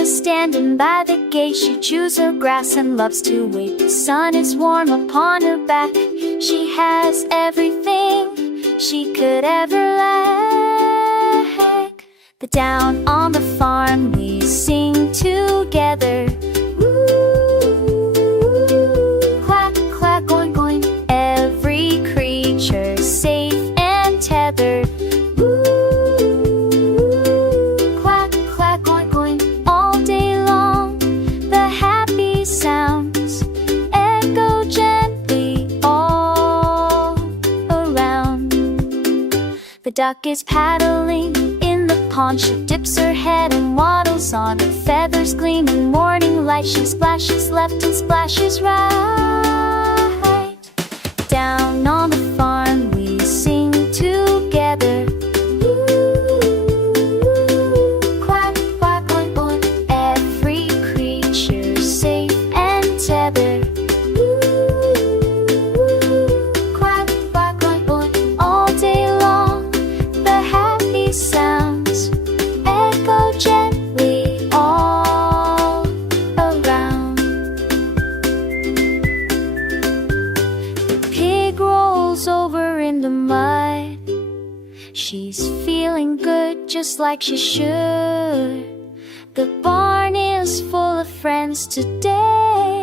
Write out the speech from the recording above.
is standing by the gate. She chews her grass and loves to wait. The sun is warm upon her back. She has everything she could ever lack. But down on the farm we sing together. Quack, quack, oink, oink. Every creature safe and tethered. Quack, quack, oink, oink. All day long the happy sounds echo gently all around. The duck is paddling in the pond. She dips her head and waddles on. Her feathers gleam in morning light. She splashes left and splashes right. Down on the farm we sing together. Quack, quack, oink, oink. Every creature safe and tethered. Quack, quack, oink, oink. All day long the happy sounds echo gently all around. The pig rolls over in the mud. She's feeling good just like she should. The barn is full of friends today.